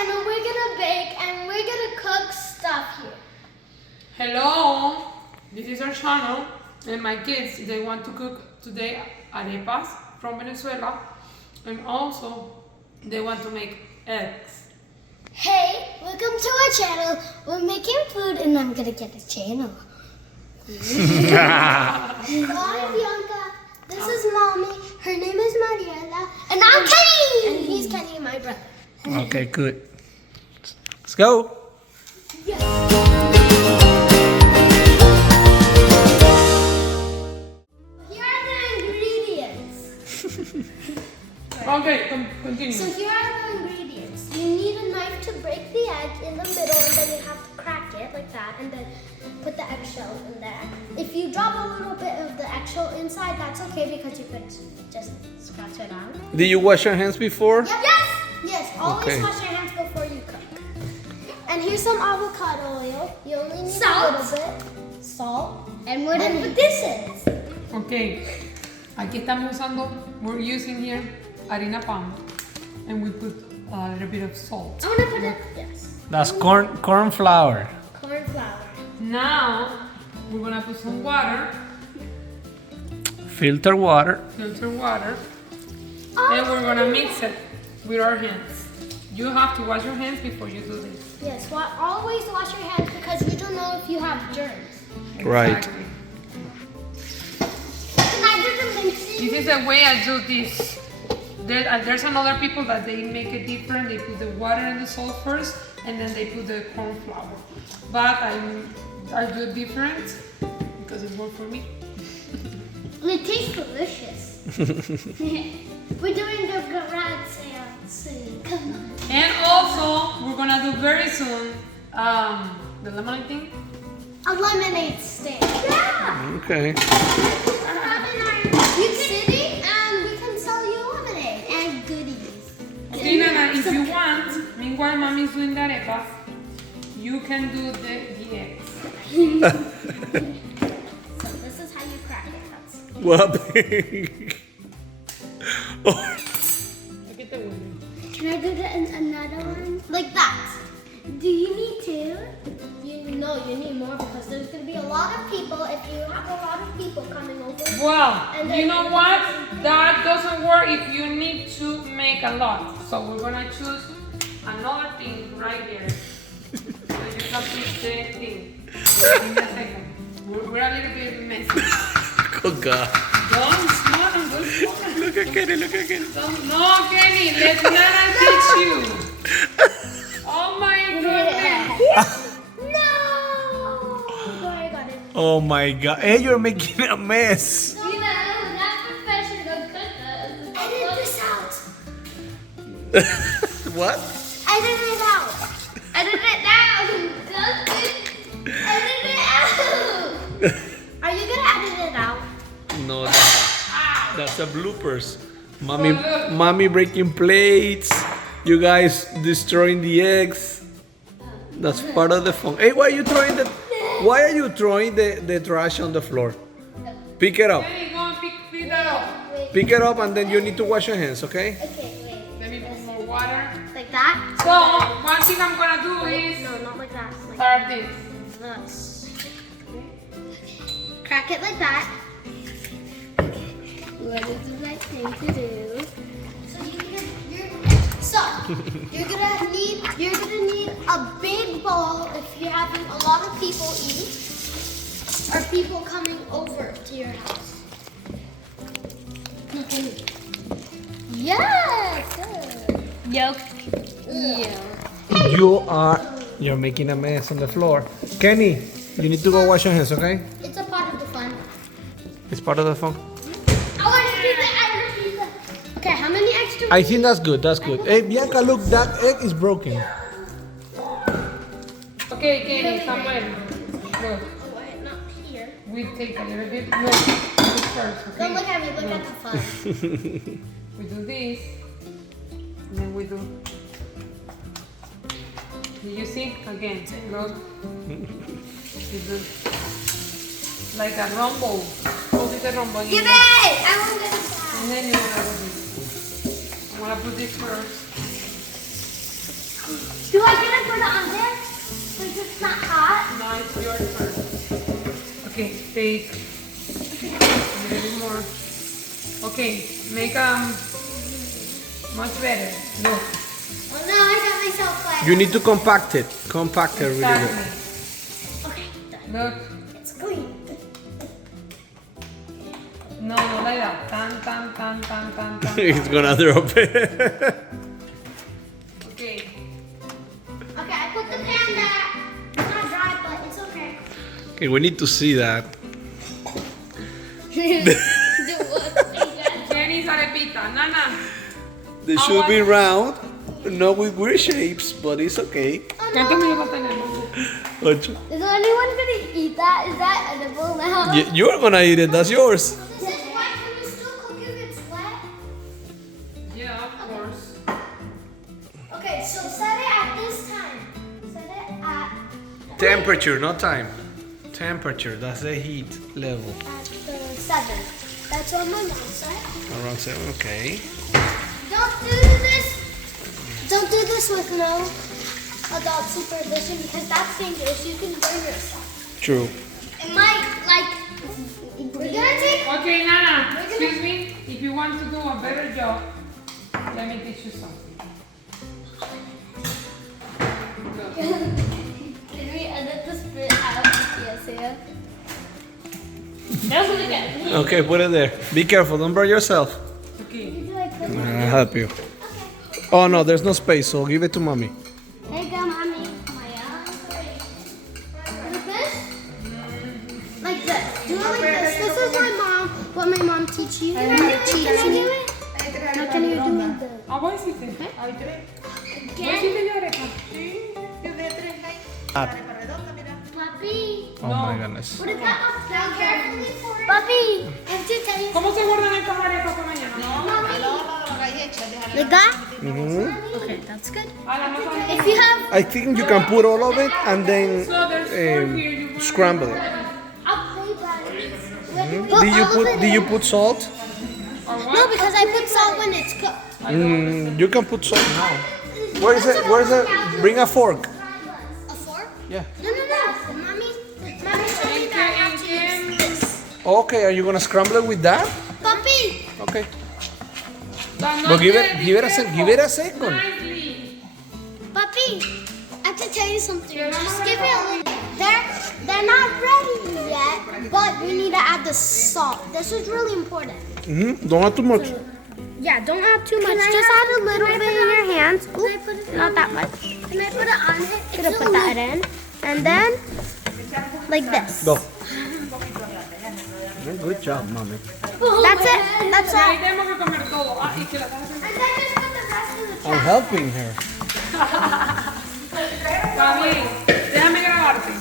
channel. We're gonna bake and we're gonna cook stuff here. Hello, this is our channel, and my kids, they want to cook today arepas from Venezuela, and also they want to make eggs. Hey, welcome to our channel. We're making food and I'm gonna get a channel. Hi Bianca, this is Mommy. Her name is Mariela. And I'm Kenny! And he's Kenny, my brother. Okay, good. Let's go. Yes. Here are the ingredients. Okay, continue. So here are the ingredients. You need a knife to break the egg in the middle, and then you have to crack it like that, and then put the eggshell in there. If you drop a little bit of the eggshell inside, that's okay because you could just scratch it out. Did you wash your hands before? Yes! Yes, always Okay. wash your hands before you cook. And here's some avocado oil. You only need a little bit. Salt. And what this is. Okay, aquí estamos usando, we're using here harina pan, and we put a little bit of salt. I want to put it, yes. That's corn flour. Corn flour. Now, we're gonna put some water, Filter water. filter water, and we're gonna mix it with our hands. You have to wash your hands before you do this. Yes, always wash your hands because you don't know if you have germs. Right. Exactly. Can I do the mixing? This is the way I do this. There's another people that they make it different. They put the water and the salt first, and then they put the corn flour. But I do it different because it worked for me. It tastes delicious. We're doing the garage sale soon. Come on. And also, we're gonna do very soon the lemonade thing. A lemonade stand. Yeah. Okay. You city and we can sell you lemonade and goodies. Okay, Nana, if you want, meanwhile mommy's doing the arepas, you can do the eggs. So this is how you crack it. That's What? Oh. Aquí te voy. Can I do another one? Like that. Do you need two? No, you need more because there's going to be a lot of people if you have a lot of people coming over. Well, And you then- know what? That doesn't work if you need to make a lot. So we're gonna choose another thing right here. So you have to the thing. Give me a second. We're a little bit messy. Oh God. Don't smile, don't smile. Look at Kenny. Look at Kenny. No, Kenny, let Nana teach you. Oh my goodness. No! I got it. Oh my God. Hey, you're making a mess. That's professional cookers. Edit this out. What? Edit it out. Edit it down. Edit it out. Are you gonna edit it out? No, that's a bloopers. Mommy breaking plates. You guys destroying the eggs. That's part of the fun. Hey, why are you throwing the trash on the floor? Pick it up. Kenny, go and pick that up. Wait. Pick it up and then you need to wash your hands, okay? Okay, wait. Let me put more water. Like that? So, one thing I'm gonna do is No, not like that. Like start this. this. Crack it like that. What is the right thing to do? You're gonna need a big bowl if you're having a lot of people eating or people coming over to your house. Yes. Good. Yolk. You're making a mess on the floor. Kenny, you need to go wash your hands, okay? It's a part of the fun. It's part of the fun. I want to do that. Okay, how many extra? I think that's good. That's good. Hey, Bianca, look, that egg is broken. Okay, Kenny, Samuel. Look, Oh, wait, not here. we take a little bit. Look first, okay? Don't look at me. Look at the fun. We do this, and then we do. Did you see? Again, look. We do like a rumble. Hold it a rumble. Give it! I want this. And then you want to do this. I'm gonna put this first. Okay, take a little more. Okay, make much better. Look. Oh no, I got myself flat. You need to compact it. Compact it really good. Exactly. Okay, done. Look. It's clean. No, no like that. Tan. It's gonna drop it. Okay. Okay, I put the pan back. It's not dry, but it's okay. Okay, we need to see that. Do what? Jenny's arepita. Nana. They should be round, not with weird shapes, but it's okay. ¿Cuántos minutos tenemos? 8. Is anyone gonna eat that? Is that edible now? You're gonna eat it, that's yours. This is why can you still cook if it's wet? Yeah, of course. Okay, so set it at this time. Set it at Temperature, not time. Temperature, that's the heat level. the 7. That's what my mom said. Around 7, okay. Don't do this with no adult supervision because that's dangerous. You can burn yourself. True. It might we're gonna take. Okay, Nana. Excuse me. If you want to do a better job, let me teach you something. Look. Can we edit this bit out? Yes, yeah. That's what again. Okay, put it there. Be careful, don't burn yourself. Okay. I'll help you. Oh no, there's no space, so give it to mommy. There you go, mommy. Like this? Like this. Do it like this. This is what my mom teach you. Can I do it? No, can you do it? Ah, vos hiciste. Hay 3. ¿Vos hiciste mi arepa? Puppy. Oh my goodness. Put it back up down carefully for it. Puppy. I have to tell you. ¿Cómo se guardan estas arepas para mañana? Like that? Mm-hmm. Okay, that's good. A la masa. If you have, I think you can put all of it and then So there's 4 here. You want scramble it. I'll play by it. Did you put salt? or what? No, because I put salt when it's cooked. You can put salt now. Where is it? Where is it? Bring a fork. A fork? Yeah. No. Mommy told me that I have to use this. Okay, are you gonna scramble it with that? Puppy. Okay. But But give it a second. Nicely. Puppy, I have to tell you something. Just give it a little. They're not ready yet, but we need to add the salt. This is really important. Don't add too much. Yeah, don't add too much. Just add a little bit in your hands. Oop, not that much. Can I put it on it? Gonna put that in, and then like this. Go. Good job, mommy. That's it. That's Ahí all. tenemos que comer todo. Ah, y que la dejas And then just put the rest of the I'm helping her. Está bien. Déjame grabarte.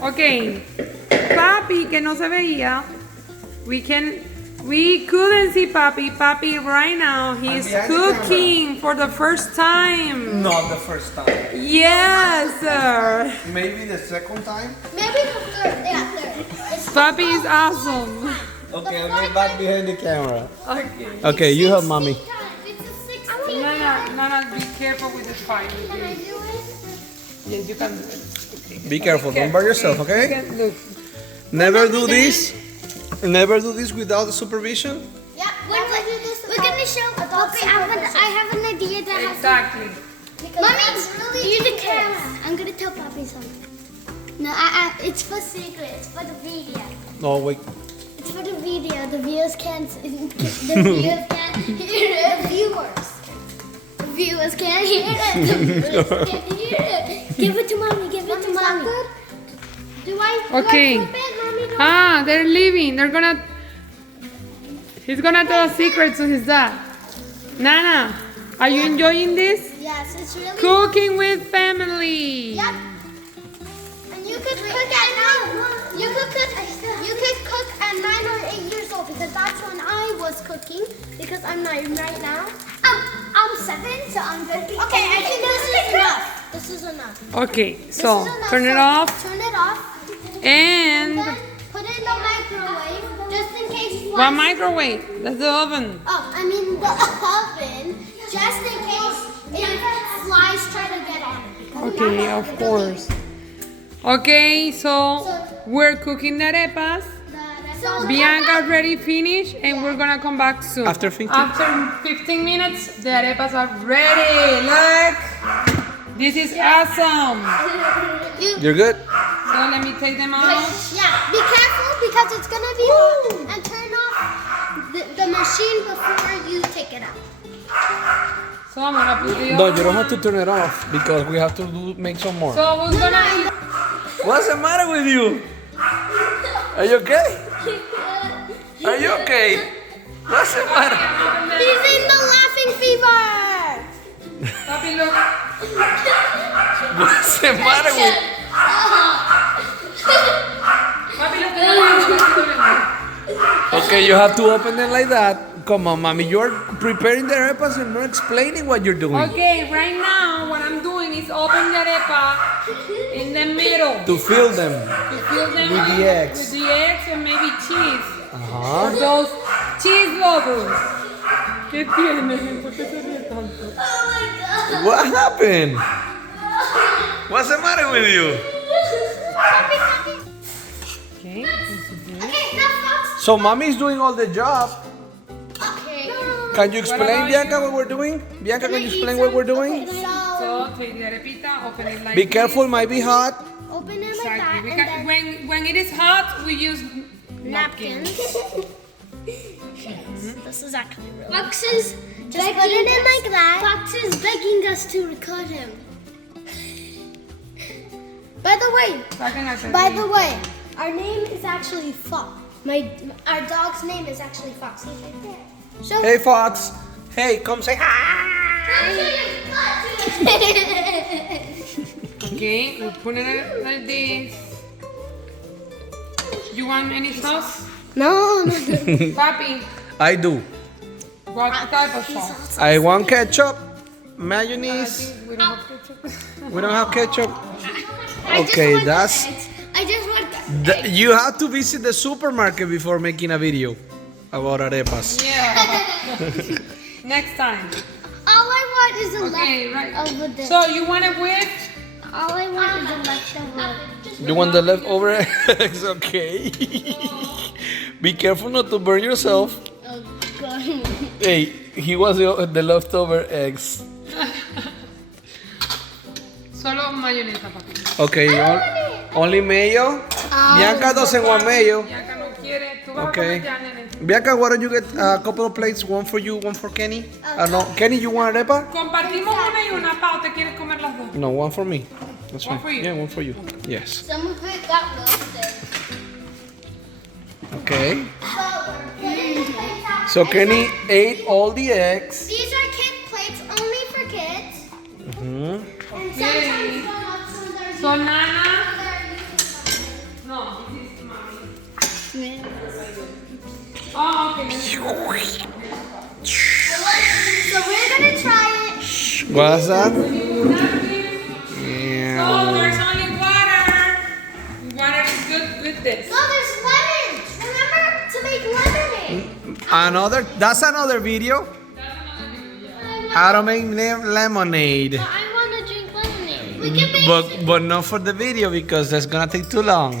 Ok. Papi, que no se veía. We couldn't see Papi. Papi, right now, he's behind the cooking for the first time. Not the first time. Yes, sir. Maybe the second time. Maybe the third. Yeah, third. It's Papi is awesome. Okay, I'll get back behind the camera. Okay. Okay, you help mommy. It's a 16. Nana, be careful with the fire. Can I Okay? do it? Yes, you can do it. Be careful, don't burn yourself, okay? Look. Never do this. Never do this without supervision. Yeah, we're gonna show. Okay, I have an idea that has. Exactly. Mommy, use the camera. I'm gonna tell Papi something. No, it's for secret. It's for the video. No, wait. It's for the video. The viewers can't. The viewers can't hear it. The viewers. The viewers can't hear it. The viewers can't hear it. Give it to mommy. Give it to mommy. Do I? Okay. Do I flip it, mommy? Do I- Ah, they're leaving. He's gonna tell a secret to his dad. Nana, are you enjoying this? Yes, it's really. Cooking with family. Yep. And you could cook at 9. You could cook at 9 or 8 years old because that's when I was cooking. Because I'm 9 right now. I'm 7, so I'm good. Okay, I think this is enough. This is enough. Okay, This so is enough. turn it So off Turn it off. and Then put it in the microwave just in case. one microwave. That's the oven. Oh, I mean the oven, just in case if flies try to get on it. Okay, of course. Okay, so We're cooking the arepas. So Bianca already finished, and we're gonna come back soon. After 15? After 15 minutes, the arepas are ready. Look, this is awesome. You're good? So let me take them out. Yeah, be careful because it's gonna be hot, and turn off the machine before you take it out. So I'm gonna put the No, you don't have to turn it off because we have to make some more. So who's gonna? What's the matter with you? Are you okay? Are you okay? What's the matter? He's in the laughing fever. Papi, look. What's the matter with Papi, look. Okay, you have to open it like that. Come on, mommy. You're preparing the arepas and not explaining what you're doing. Okay, right now what I'm doing is open the arepa in the middle. To fill them. To fill them With the eggs. With the eggs and maybe cheese. Uh-huh. For those cheese lovers. ¿Qué tienes? ¿Por qué te ríes tanto? Oh my god. What happened? What's the matter with you? Okay. Okay, now Fox. So mommy's doing all the job. Okay. Can you explain, about Bianca, you? what we're doing? Bianca, can you explain what we're doing? Okay, So take the arepita, open it like Be this. careful, it might be hot. open it like that, Exactly. and then When it is hot, we use napkins. This is actually real. Fox is just put it in like that. Fox is begging us to record him. By the way, our name is actually Fox. Our dog's name is actually Fox. He's right there. So Hey, Fox. Hey, come say hi. Okay, we put it like this. You want any sauce? No. Papi, I do. what type of sauce? I want ketchup, I mayonnaise. think we don't have ketchup. We don't have ketchup. I just Okay, want the that's- eggs. I just want the eggs. You have to visit the supermarket before making a video about arepas. Yeah. Next time. All I want is a Okay, right. leftover dish. So you want it with? All I want is a leftover. You want the leftover eggs? Okay. Be careful not to burn yourself. Oh god. Hey, he wants the leftover eggs. Solo mayonesa, papi. Okay, only mayo. Bianca doesn't want mayo. Bianca no quiere. Tú vas a Okay. comer ya, nene. Bianca, why don't you get a couple of plates? One for you, one for Kenny. No, Kenny, you want arepa? Compartimos una y una, pa, ¿o te quieres comer las dos? No, one for me. That's One fine. for you? Yeah, one for you. Yes. Some of it got roasted. Okay. So Kenny ate all the eggs. These are kid plates only for kids. Hmm. And sometimes they're So Nana. No, this is mommy. Oh, okay. So we're gonna try it. What's that? So Yeah. there's only water. Water is good with this. No, there's lemons. Remember to make lemonade. That's another video. How to make lemonade. I want to drink lemonade. We can make But not for the video because that's gonna take too long.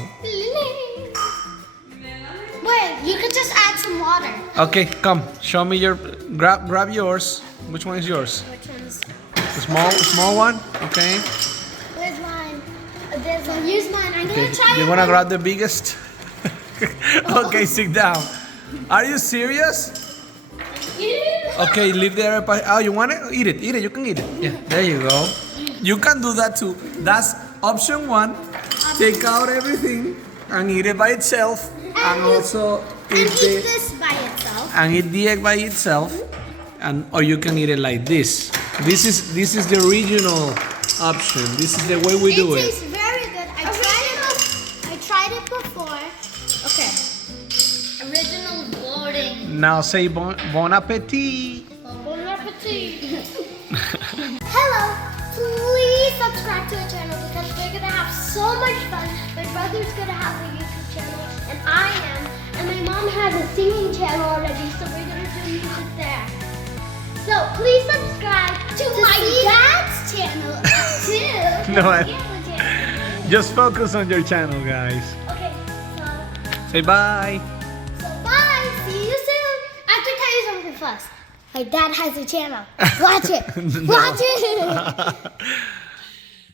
Wait, you could just add some water. Okay, come. Show me your grab yours. Which one is yours? Which one's? The small one? Okay. Where's mine? There's one. Use mine. I'm Okay. gonna try You it. wanna grab the biggest? Okay, sit down. Are you serious? Okay, leave the arepa. Oh, you want it? Eat it. Eat it. You can eat it. Yeah, there you go. You can do that too. That's option one. Take out everything and eat it by itself, and also And eat eat the this by itself. and eat the egg by itself, and or you can eat it like this. This is the original option. This is the way we do It it. tastes very good. I tried it before. Okay. Original boarding. Now say bon appetit. Bon appetit. Hello. Please subscribe to our channel because we're gonna have so much fun. My brother's gonna have a YouTube channel, and I am. And my mom has a singing channel already, so we're gonna do music there. So please subscribe to my dad's channel too. No, Yeah, channel. Just focus on your channel, guys. Okay. Say bye. So bye. See you soon. I have to tell you something first. My dad has a channel. Watch it. Watch it.